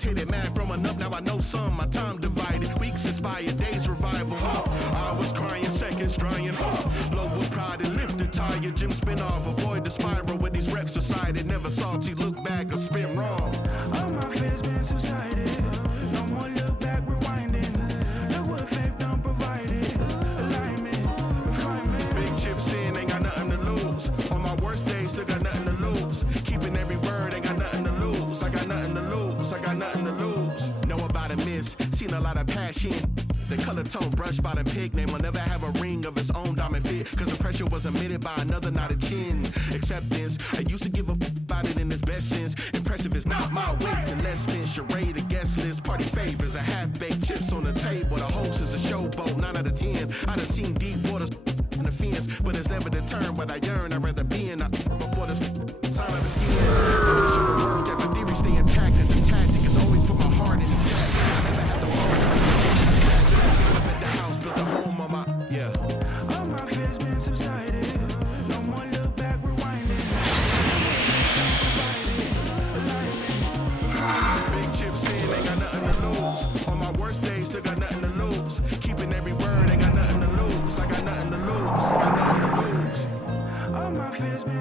always hated mad growing up, now I know some. My time divided, weeks inspired, days revival. I was crying, seconds drying. Low with pride and lifted tired. Gym spin off, avoid the spiral with these reps decided. Never salty, look back or spin wrong. All my fears been subsided. No more look back, rewinding. Look what faith done provided. Alignment, refinement. Big chips in, ain't got nothing to lose. On my worst days, still got nothing to lose. Keeping every word, ain't got nothing to lose. I got nothing to lose, I got nothing to lose. Know about a miss, seen a lot of passion. The color tone brushed by the pig name will never have a ring of its own diamond fit. Cause the pressure was emitted by another, not a chin. Acceptance, I used to give a about it in its best sense. Impressive is not my weight to less than charade, a guest list. Party favors, a half-baked chips on the table. The host is a showboat, 9 out of 10. I done seen deep waters in the fence, but it's never determined what I yearn. I'd rather be in a before the sign of the skin. The mission will work, that the theory stay intact, and the tactic is always put my heart in the stack. I never had to built a home on my, yeah. All my fears been subsided. No more look back, rewinding. Big chips in, ain't got nothing to lose. On my worst days, still got nothing to lose. Keeping every word, ain't got nothing to lose. I got nothing to lose, I got nothing to lose. All my fears been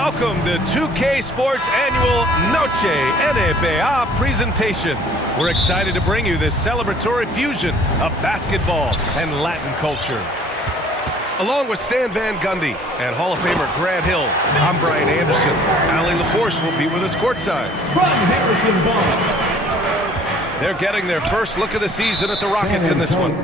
Welcome to 2K Sports annual Noche NBA presentation. We're excited to bring you this celebratory fusion of basketball and Latin culture. Along with Stan Van Gundy and Hall of Famer Grant Hill, I'm Brian Anderson. Allie LaForce will be with us courtside. From Harrison Barnes. They're getting their first look of the season at the Rockets in this one.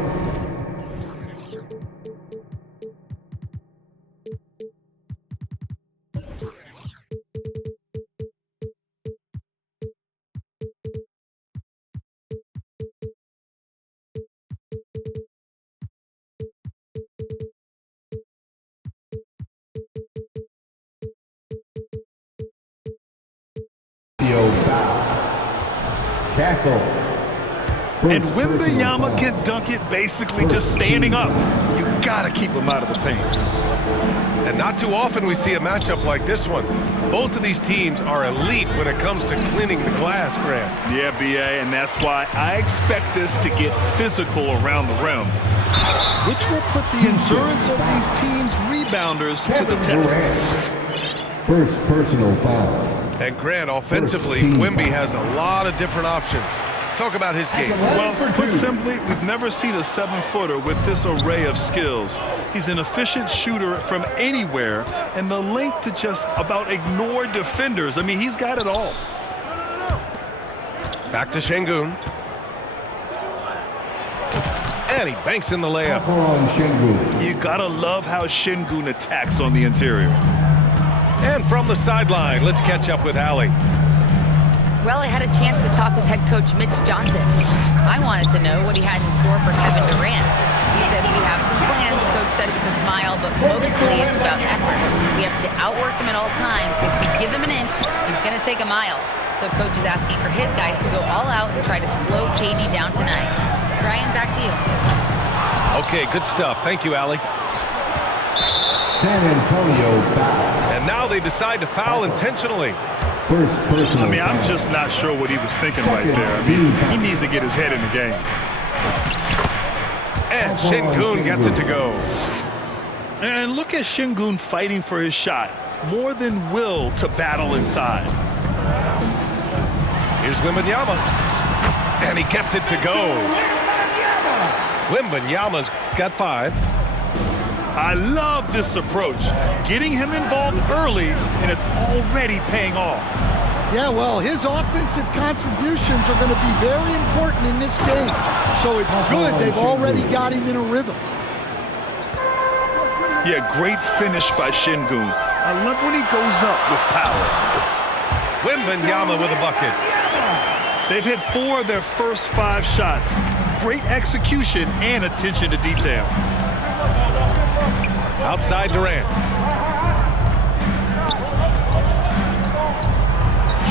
Castle. And Wembanyama can dunk it basically just standing up. You gotta keep him out of the paint. And not too often we see a matchup like this one. Both of these teams are elite when it comes to cleaning the glass, Grant. Yeah, BA, and that's why I expect this to get physical around the rim, which will put the endurance of these teams' rebounders to the test. First personal foul. And Grant, offensively, Wemby has a lot of different options. Talk about his game. Well, put simply, we've never seen a 7-footer with this array of skills. He's an efficient shooter from anywhere, and the length to just about ignore defenders. I mean, he's got it all. Back to Şengün. And he banks in the layup. You gotta love how Şengün attacks on the interior. And from the sideline, let's catch up with Allie. Well, I had a chance to talk with head coach Mitch Johnson. I wanted to know what he had in store for Kevin Durant. He said we have some plans, coach said with a smile, but mostly it's about effort. We have to outwork him at all times. If we give him an inch, he's going to take a mile. So coach is asking for his guys to go all out and try to slow KD down tonight. Brian, back to you. Okay, good stuff. Thank you, Allie. San Antonio foul. And now they decide to foul intentionally. First personal I mean, I'm foul. just not sure what he was thinking right there. I mean, he needs to get his head in the game. And Şengün gets it to go. And look at Şengün fighting for his shot. More than will to battle inside. Here's Wembanyama. And he gets it to go. Wembanyama's got 5. I love this approach. Getting him involved early, and it's already paying off. Yeah, well, his offensive contributions are going to be very important in this game. So it's good they've already got him in a rhythm. Yeah, great finish by Şengün. I love when he goes up with power. Wembanyama with a bucket. They've hit 4 of their first 5 shots. Great execution and attention to detail. Outside Durant.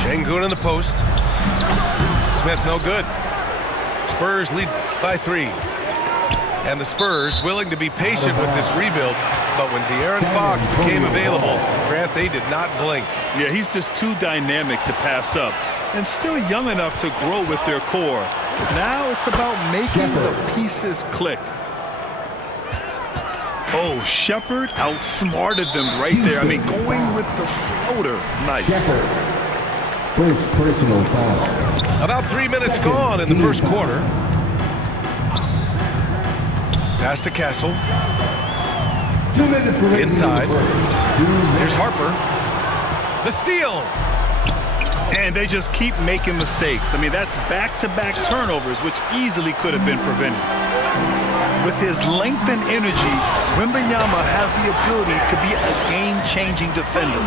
Şengün in the post. Smith no good. Spurs lead by 3. And the Spurs willing to be patient with this rebuild, but when De'Aaron Fox became available, Grant, they did not blink. Yeah, he's just too dynamic to pass up and still young enough to grow with their core. Now it's about making the pieces click. Oh, Shepherd outsmarted them right there. I mean, going with the floater. Nice. First personal foul. About 3 minutes gone in the first quarter. Pass to Castle. 2 minutes remaining. Inside. Here's Harper. The steal. And they just keep making mistakes. I mean, that's back-to-back turnovers, which easily could have been prevented. With his length and energy, Wembanyama has the ability to be a game-changing defender.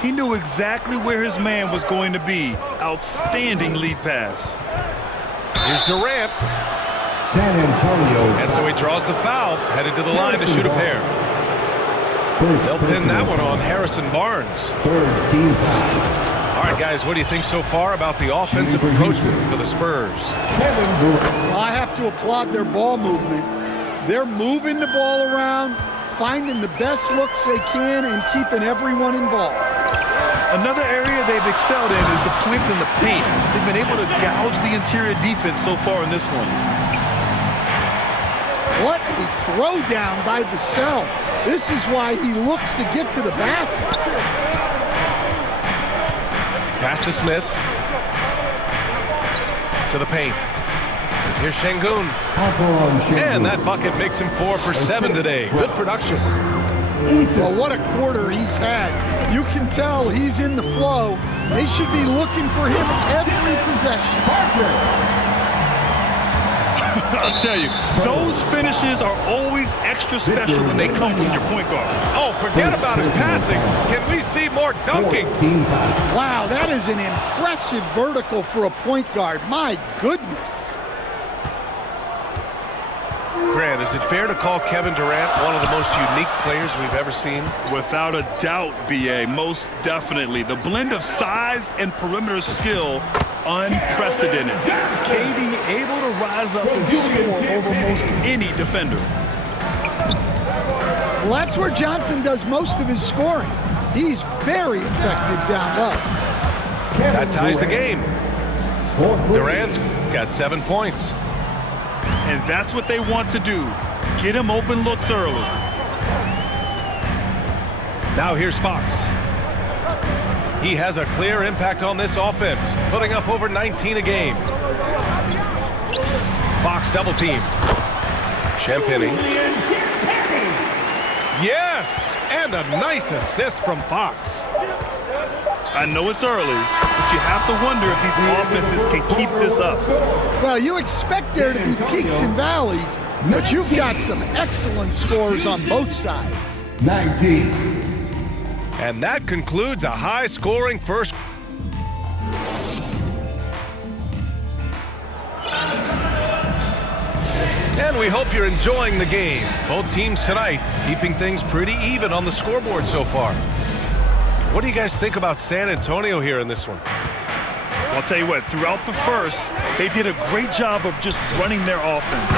He knew exactly where his man was going to be. Outstanding lead pass. Here's Durant. San Antonio. And so he draws the foul, headed to the line to shoot a pair. They'll pin that one on Harrison Barnes. Third team foul. All right, guys, what do you think so far about the offensive approach for the Spurs? Well, I have to applaud their ball movement. They're moving the ball around, finding the best looks they can, and keeping everyone involved. Another area they've excelled in is the points in the paint. They've been able to gouge the interior defense so far in this one. What a throwdown by Vassell. This is why he looks to get to the basket. Pass to Smith. To the paint. Here's Şengün. And that bucket makes him 4 for 7 today. Good production. Well, what a quarter he's had. You can tell he's in the flow. They should be looking for him every possession. I'll tell you, those finishes are always extra special when they come from your point guard. Oh, forget about his passing. Can we see more dunking? Wow, that is an impressive vertical for a point guard. My goodness. Grant, is it fair to call Kevin Durant one of the most unique players we've ever seen? Without a doubt, B.A., most definitely. The blend of size and perimeter skill, unprecedented. KD able to rise up and score over most any defender. Well, that's where Johnson does most of his scoring. He's very effective down low. That ties the game. Durant's got 7 points. And that's what they want to do. Get him open looks early. Now here's Fox. He has a clear impact on this offense, putting up over 19 a game. Fox double team. Champagnie. Yes! And a nice assist from Fox. I know it's early, but you have to wonder if these offenses can keep this up. Well, you expect there to be peaks and valleys, but you've got some excellent scores on both sides. 19. And that concludes a high-scoring first. And we hope you're enjoying the game. Both teams tonight keeping things pretty even on the scoreboard so far. What do you guys think about San Antonio here in this one? Well, I'll tell you what, throughout the first, they did a great job of just running their offense.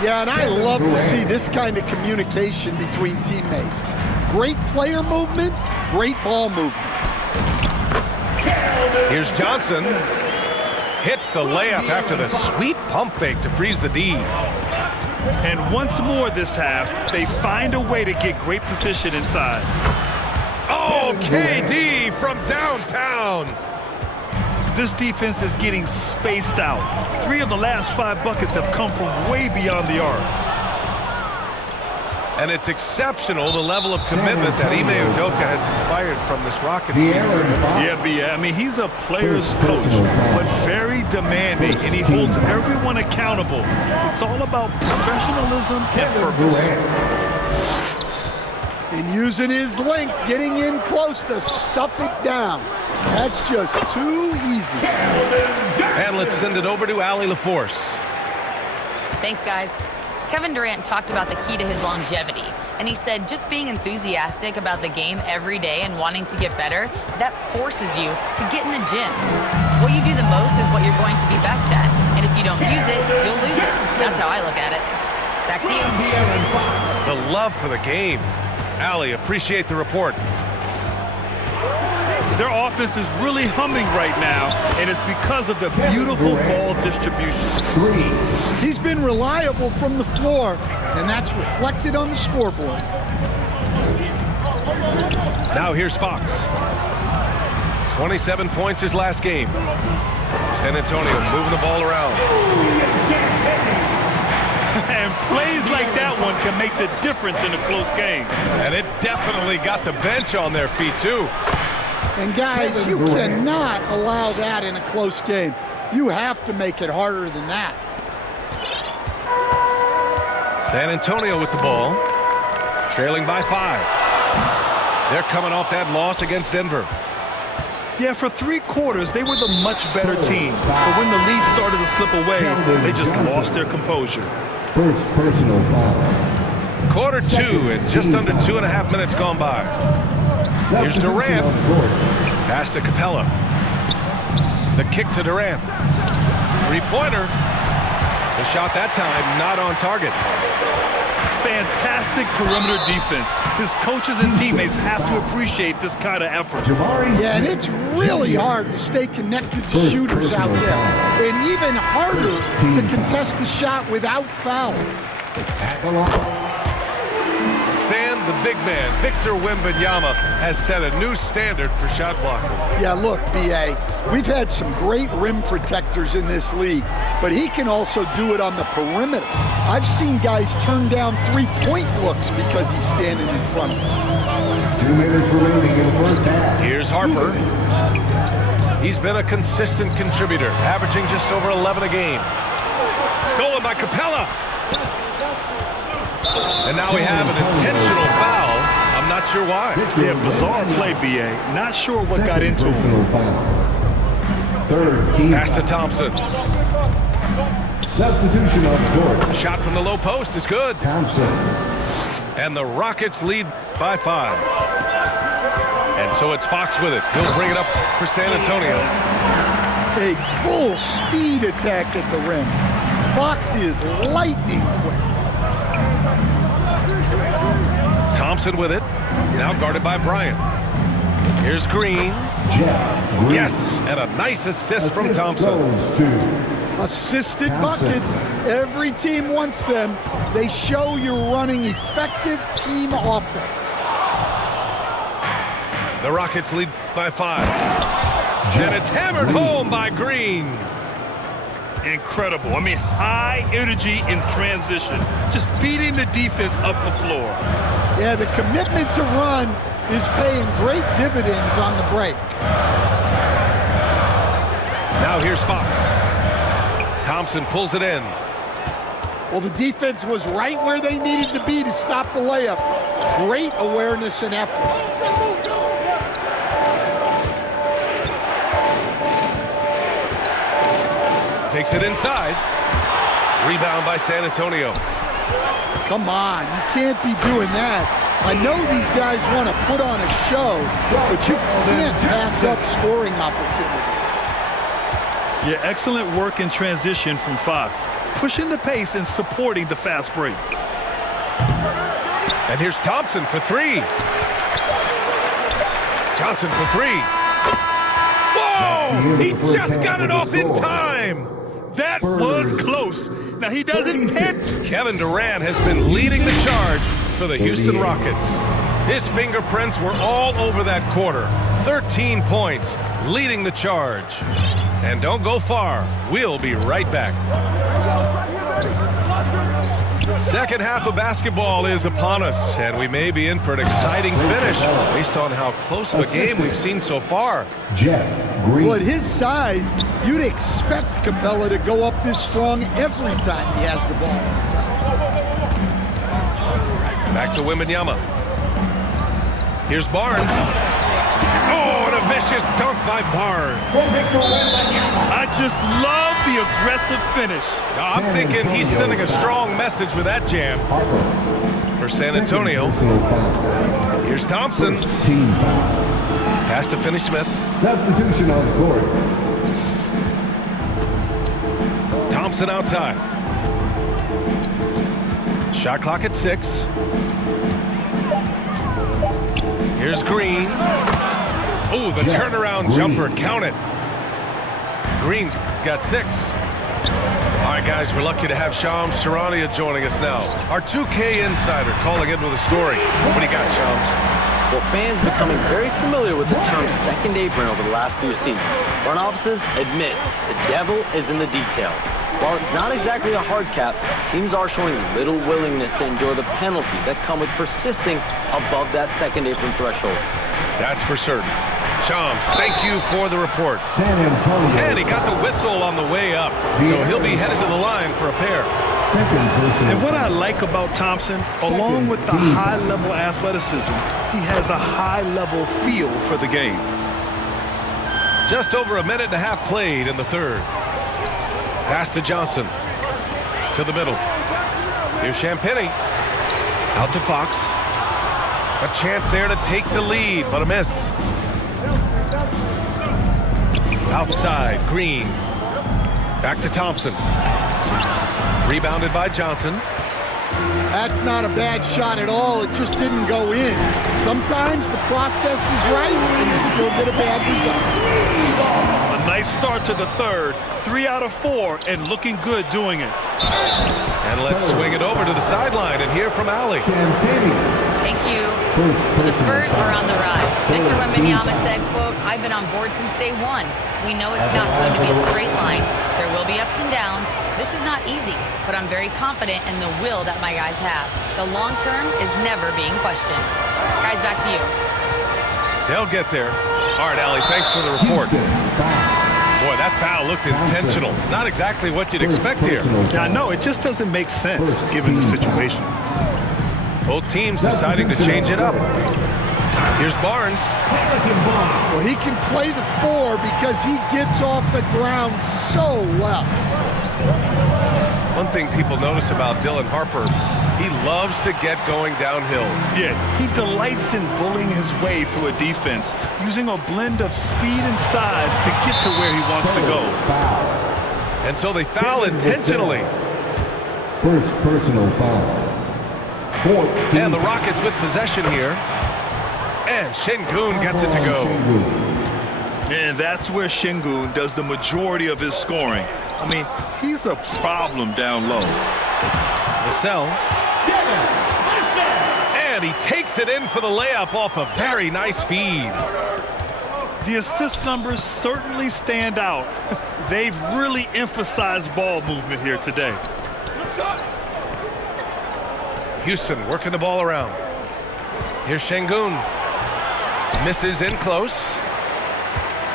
Yeah, and I love to see this kind of communication between teammates. Great player movement, great ball movement. Here's Johnson. Hits the layup after the sweet pump fake to freeze the D. And once more this half, they find a way to get great position inside. Oh, KD from downtown. This defense is getting spaced out. 3 of the last 5 buckets have come from way beyond the arc. And it's exceptional, the level of commitment that Ime Udoka has inspired from this Rockets team. Yeah, I mean, he's a player's coach, but very demanding, and he holds everyone accountable. It's all about professionalism and purpose. And using his length, getting in close to stuff it down. That's just too easy. And let's send it over to Allie LaForce. Thanks, guys. Kevin Durant talked about the key to his longevity, and he said just being enthusiastic about the game every day and wanting to get better, that forces you to get in the gym. What you do the most is what you're going to be best at, and if you don't use it, you'll lose it. That's how I look at it. Back to you. The love for the game. Allie, appreciate the report. Their offense is really humming right now, and it's because of the beautiful ball distribution. 3. He's been reliable from the floor, and that's reflected on the scoreboard. Now here's Fox. 27 points his last game. San Antonio moving the ball around. And plays like that one can make the difference in a close game. And it definitely got the bench on their feet, too. And guys, you cannot allow that in a close game. You have to make it harder than that. San Antonio with the ball, trailing by 5. They're coming off that loss against Denver. Yeah, for 3 quarters, they were the much better team. But when the lead started to slip away, they just lost their composure. First personal foul. Quarter 2 and just under 2.5 minutes gone by. Here's Durant. Pass to Capella. The kick to Durant. Three-pointer. The shot that time not on target. Fantastic perimeter defense. His coaches and teammates have to appreciate this kind of effort. Yeah, and it's really hard to stay connected to shooters out there. And even harder to contest the shot without foul. At the line. Stan, the big man, Victor Wembanyama, has set a new standard for shot blocking. Yeah, look, B.A., we've had some great rim protectors in this league, but he can also do it on the perimeter. I've seen guys turn down three-point looks because he's standing in front of them. 2 minutes remaining in the first half. Here's Harper. He's been a consistent contributor, averaging just over 11 a game. Stolen by Capella. And now we have an intentional foul. I'm not sure why. Yeah, bizarre play, B.A. Not sure what got into him. Third team. Pass to Thompson. Substitution on the court. Shot from the low post is good. Thompson. And the Rockets lead by 5. And so it's Fox with it. He'll bring it up for San Antonio. A full speed attack at the rim. Fox is lightning quick. Thompson with it. Now guarded by Bryant. Here's Green. Jeff Green. Yes, and a nice assist from Thompson. Goes to Assisted Thompson. buckets. Every team wants them. They show you're running effective team offense. The Rockets lead by 5. And it's hammered home by Green. Incredible. I mean, high energy in transition. Just beating the defense up the floor. Yeah, the commitment to run is paying great dividends on the break. Now here's Fox. Thompson pulls it in. Well, the defense was right where they needed to be to stop the layup. Great awareness and effort. Takes it inside. Rebound by San Antonio. Come on, you can't be doing that. I know these guys want to put on a show, but you can't pass up scoring opportunities. Yeah, excellent work in transition from Fox. Pushing the pace and supporting the fast break. And here's Thompson for 3. Johnson for 3. Whoa! He just got it off in time. That was close. Now he doesn't hit. Kevin Durant has been leading the charge for the Houston Rockets. His fingerprints were all over that quarter. 13 points, leading the charge. And don't go far. We'll be right back. Second half of basketball is upon us, and we may be in for an exciting finish based on how close of a game we've seen so far. Jeff Green. Well, at his size, you'd expect Capella to go up this strong every time he has the ball inside. Back to Wembanyama. Here's Barnes. Oh, and a vicious dunk by Barnes. I just love the aggressive finish. I'm thinking he's sending a strong message with that jam. For San Antonio, here's Thompson. Team foul. Pass to Finney-Smith. Substitution on the court. Thompson outside. Shot clock at 6. Here's Green. Oh, the turnaround jumper. Count it. Green's got 6. All right, guys, we're lucky to have Shams Charania joining us now. Our 2K insider calling in with a story. What do you got, Shams? Well, fans becoming very familiar with the term second apron over the last few seasons. Front offices admit the devil is in the details. While it's not exactly a hard cap, teams are showing little willingness to endure the penalties that come with persisting above that second apron threshold. That's for certain. Shams, thank you for the report. San Antonio. And he got the whistle on the way up, so he'll be headed to the line for a pair. Second personal. And what I like about Thompson, along with the high-level athleticism, he has a high-level feel for the game. Just over a minute and a half played in the third. Pass to Johnson. To the middle. Here's Champagnie. Out to Fox. A chance there to take the lead, but a miss. Outside, Green. Back to Thompson. Rebounded by Johnson. That's not a bad shot at all. It just didn't go in. Sometimes the process is right and you still get a bad result. A nice start to the third. 3 out of 4 and looking good doing it. And let's swing it over to the sideline and hear from Ali. Thank you. The Spurs are on the rise. Victor Wembanyama said, quote, "I've been on board since day one. We know it's not going to be a straight line. There will be ups and downs. This is not easy, but I'm very confident in the will that my guys have. The long term is never being questioned." Guys, back to you. They'll get there. All right, Ali, thanks for the report. Boy, that foul looked intentional. Not exactly what you'd expect here. Yeah, I know. It just doesn't make sense given the situation. Both teams deciding to change it up. Here's Barnes. Well, he can play the 4 because he gets off the ground so well. One thing people notice about Dylan Harper, he loves to get going downhill. Yeah, he delights in bullying his way through a defense, using a blend of speed and size to get to where he wants to go. And so they foul intentionally. First personal foul. And the Rockets with possession here. And Şengün gets it to go. And that's where Şengün does the majority of his scoring. I mean, he's a problem down low. Vassell. And he takes it in for the layup off a very nice feed. The assist numbers certainly stand out. They've really emphasized ball movement here today. Houston working the ball around. Here's Şengün. Misses in close.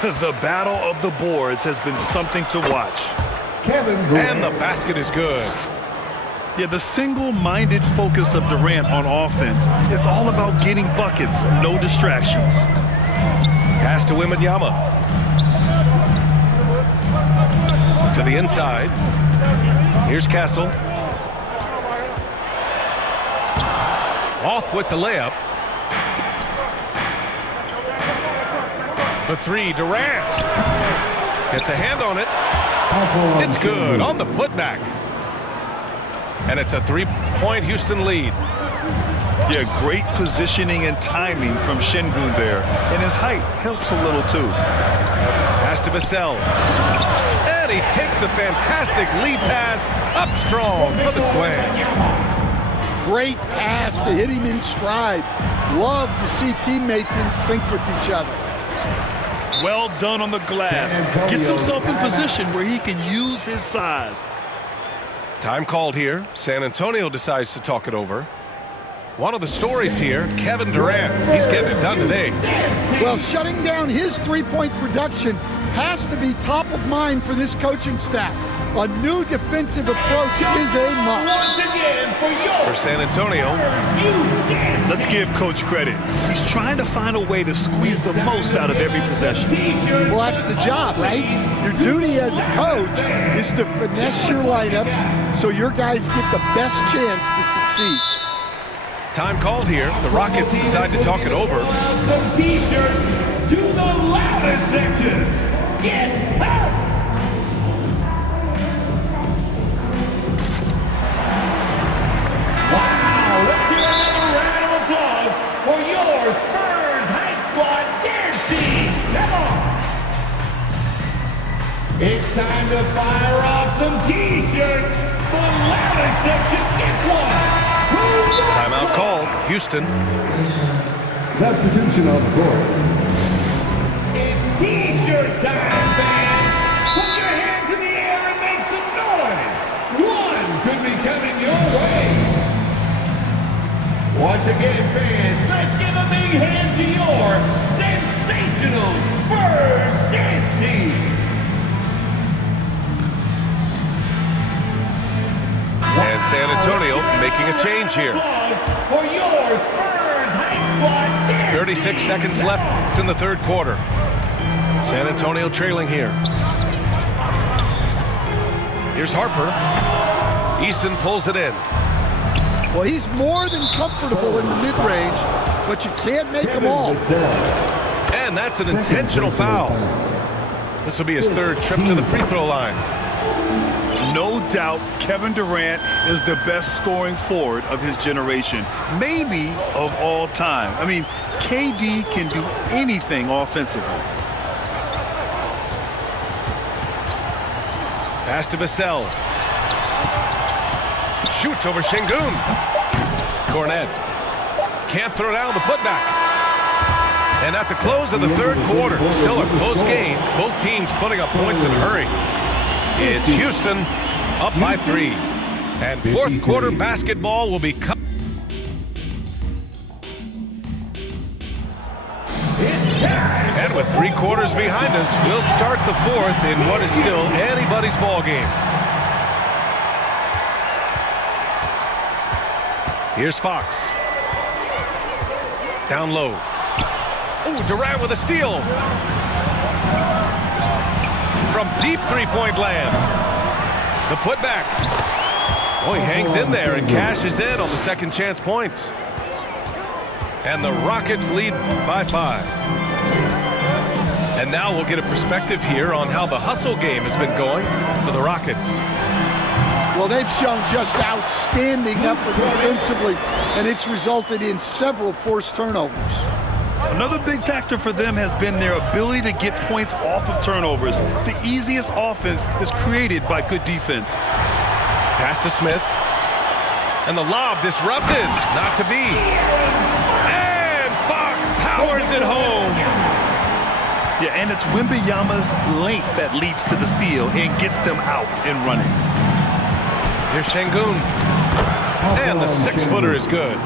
The battle of the boards has been something to watch. And the basket is good. Yeah, the single-minded focus of Durant on offense, it's all about getting buckets, no distractions. Pass to Wembanyama. To the inside. Here's Castle. Off with the layup. For 3, Durant. Gets a hand on it. It's good on the putback. And it's a 3-point Houston lead. Yeah, great positioning and timing from Şengün there. And his height helps a little too. Pass to Vassell. And he takes the fantastic lead pass up strong for the slam. Great pass to hit him in stride. Love to see teammates in sync with each other. Well done on the glass. Gets himself in position where he can use his size. Time called here. San Antonio decides to talk it over. One of the stories here, Kevin Durant. He's getting it done today. Well, shutting down his 3-point production has to be top of mind for this coaching staff. A new defensive approach is a must. For San Antonio, Let's give Coach credit. He's trying to find a way to squeeze the most out of every possession. Well, that's the job, right? Your duty as a coach is to finesse your lineups so your guys get the best chance to succeed. time called here. The Rockets decide to talk it over. Some t-shirts to the loudest sections. Get packed! Wow, let's hear another round of applause for your Spurs Hype Squad dance team. Come on! It's time to fire off some t-shirts. The loudest section gets one. Timeout called. Houston. Substitution on the court. It's t-shirt time, fans! Put your hands in the air and make some noise! One could be coming your way! Once again, fans, let's give a big hand to your sensational Spurs dance team! And San Antonio making a change here. For your Spurs Hype Squad dance 36 seconds left in the third quarter. San Antonio trailing here. Here's Harper. Eason pulls it in. Well, he's more than comfortable in the mid-range, but you can't make them all. And that's an intentional foul. This will be his third trip to the free throw line. No doubt Kevin Durant is the best scoring forward of his generation, maybe of all time. I mean, KD can do anything offensively. Pass to Vassell. Shoots over Şengün. Cornet can't throw down the putback. And at the close of the third quarter, still a close game. Both teams putting up points in a hurry. It's Houston up by 3. And fourth quarter basketball will be cut. And with 3 quarters behind us, we'll start the fourth in what is still anybody's ball game. Here's Fox. Down low. Oh, Durant with a steal. From deep three-point land. The putback. Oh, he hangs in there and cashes in on the second chance points. And the Rockets lead by 5. And now we'll get a perspective here on how the hustle game has been going for the Rockets. Well, they've shown just outstanding effort defensively, and it's resulted in several forced turnovers. Another big factor for them has been their ability to get points off of turnovers. The easiest offense is created by good defense. Pass to Smith. And the lob disrupted. Not to be. And Fox powers it home. Yeah, and it's Wembanyama's length that leads to the steal and gets them out and running. Here's Şengün. And the 6-footer is good.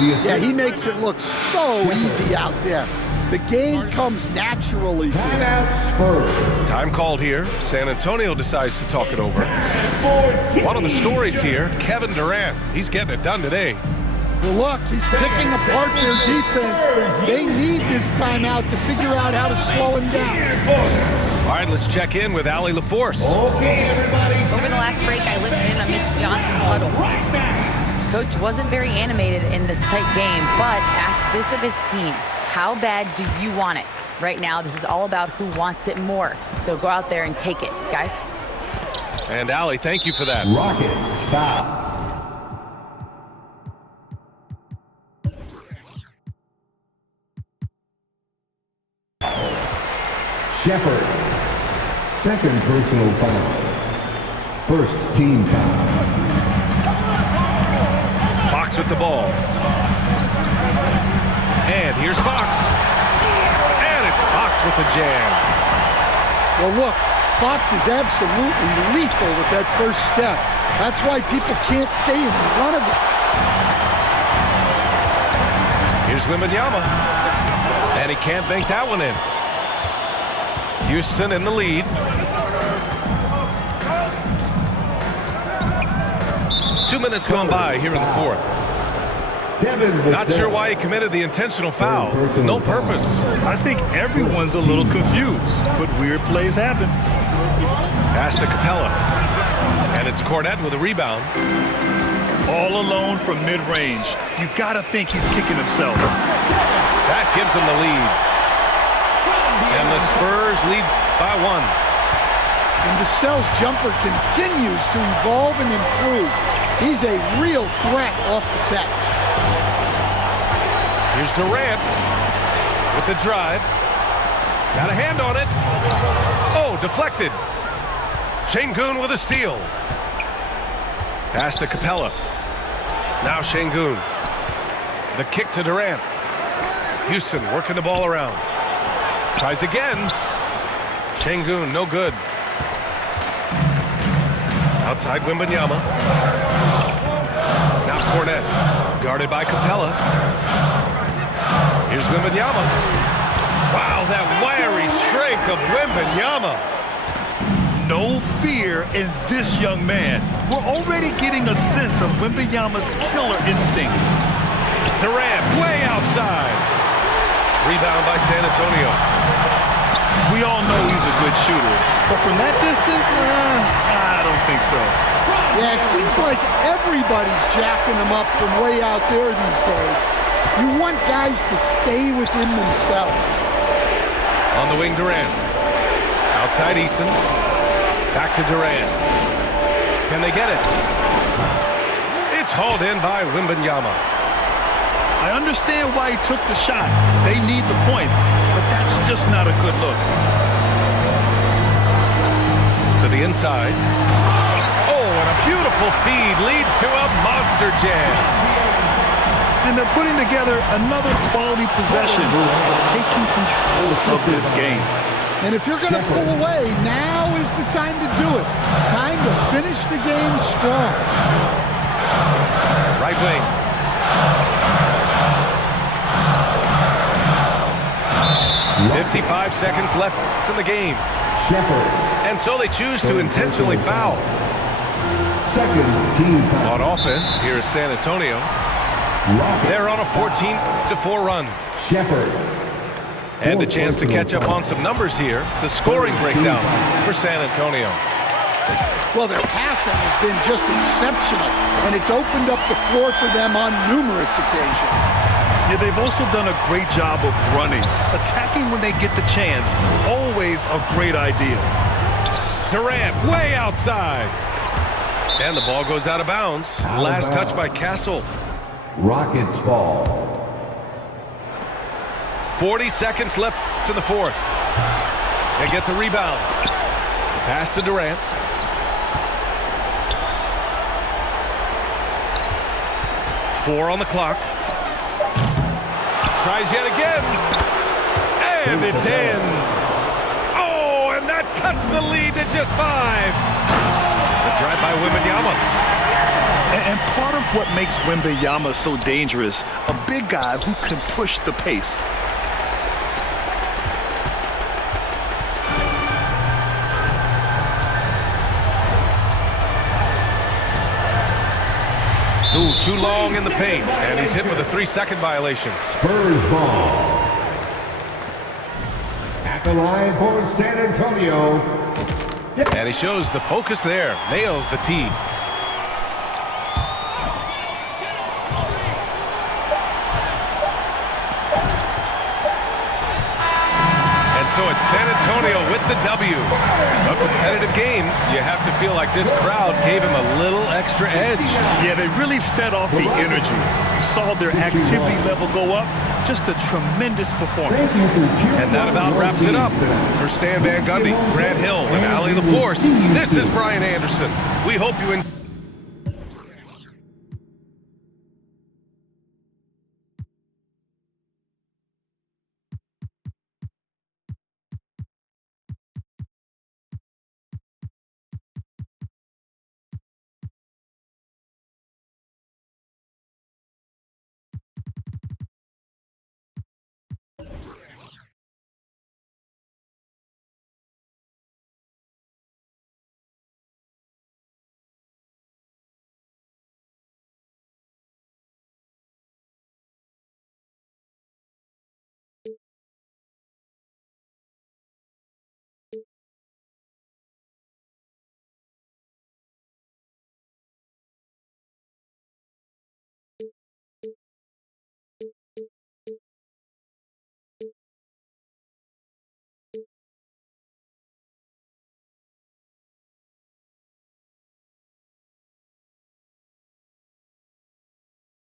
Yeah, he makes it look so easy out there. The game comes naturally to him. Time called here. San Antonio decides to talk it over. One of the stories here, Kevin Durant. He's getting it done today. Well, look, he's picking apart their defense. They need this timeout to figure out how to slow him down. All right, let's check in with Allie LaForce. Okay, everybody. Over the last break, I listened in on Mitch Johnson's huddle. Right now. Coach wasn't very animated in this tight game, but asked this of his team. How bad do you want it? Right now, this is all about who wants it more. So go out there and take it, guys. And Allie, thank you for that. Rockets foul. Shepherd. Second personal foul. First team foul. Fox with the ball. And here's Fox. And it's Fox with the jam. Well, look, Fox is absolutely lethal with that first step. That's why people can't stay in front of him. Here's Wembanyama. And he can't bank that one in. Houston in the lead. 2 minutes gone by here in the fourth. Not sure why he committed the intentional foul. No purpose. I think everyone's a little confused, but weird plays happen. Pass to Capella. And it's Cornette with a rebound. All alone from mid-range. You gotta think he's kicking himself. That gives him the lead. And the Spurs lead by 1. And Vassell's jumper continues to evolve and improve. He's a real threat off the catch. Here's Durant with the drive. Got a hand on it. Oh, deflected. Şengün with a steal. Pass to Capella. Now Şengün. The kick to Durant. Houston working the ball around. Tries again. Şengün, no good. Outside Wembanyama. Now Cornette. Guarded by Capella. Here's Wembanyama. Wow, that wiry strength of Wembanyama. No fear in this young man. We're already getting a sense of Wembanyama's killer instinct. Durant way outside. Rebound by San Antonio. We all know he's a good shooter, but from that distance, I don't think so. Yeah, it seems like everybody's jacking him up from way out there these days. You want guys to stay within themselves. On the wing, Durant. Outside Easton. Back to Durant. Can they get it? It's hauled in by Wembanyama. I understand why he took the shot. They need the points, but that's just not a good look. To the inside. Oh, and a beautiful feed leads to a monster jam. And they're putting together another quality possession, taking control of this game. And if you're going to pull away, now is the time to do it. Time to finish the game strong. Right wing. "55 seconds left in the game." Shepherd. And so they choose to intentionally foul. Second team foul. On offense, here is San Antonio. They're on a 14-4 run. Shepherd. And a chance to catch up on some numbers here. The scoring breakdown for San Antonio. Well, their passing has been just exceptional, and it's opened up the floor for them on numerous occasions. Yeah, they've also done a great job of running. Attacking when they get the chance, always a great idea. Durant way outside. And the ball goes out of bounds. Last touch by Castle. Rockets fall. 40 seconds left to the fourth. They get the rebound. Pass to Durant. Four on the clock. Tries yet again. And it's in. Oh, and that cuts the lead to just 5. The drive by Wembanyama. And part of what makes Wembanyama so dangerous, a big guy who can push the pace. Ooh, too long in the paint, and he's hit with a 3-second violation. Spurs ball. At the line for San Antonio. And he shows the focus there. Nails the tee. So it's San Antonio with the W. A competitive game. You have to feel like this crowd gave him a little extra edge. Yeah, they really fed off the energy. You saw their activity level go up. Just a tremendous performance. And that about wraps it up. For Stan Van Gundy, Grant Hill, and Allie LaForce, this is Brian Anderson. We hope you enjoy.